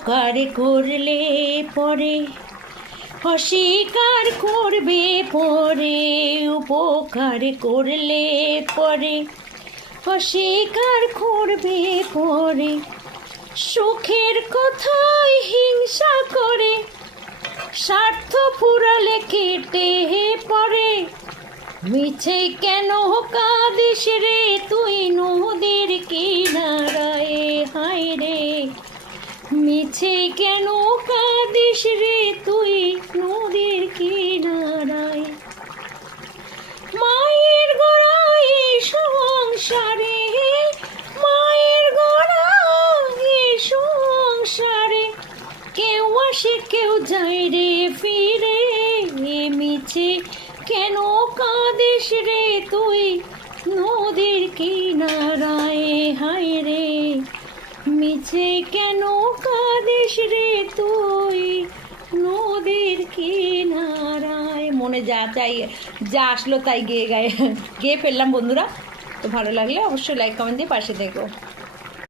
উপকার করলে পরে অস্বীকার করবে পরে, উপকার করলে পরে অস্বীকার করবে পরে, সুখের কথায় হিংসা করে স্বার্থ ফুরালে কেটে পড়ে। মিছে কেন কাঁদিস রে তুই নদীর কিনারায়, হায় রে মিছে কেন কাঁদিস রে তুই নদীর কিনারায়। মায়ের গড়াই সংসারে, মায়ের গড়াই সংসারে, কেউ আসে কেউ যায় রে ফিরে। মিছে কেন কাঁদিস রে তুই নদীর কিনারায়, হায় রে মিছে কেন কাঁদিস রে তুই নদীর কিনারায়। মনে যা চাই যা আসলো তাই গেয়ে ফেললাম বন্ধুরা। তো ভালো লাগলে অবশ্যই লাইক কমেন্ট দিয়ে পাশে থেকো।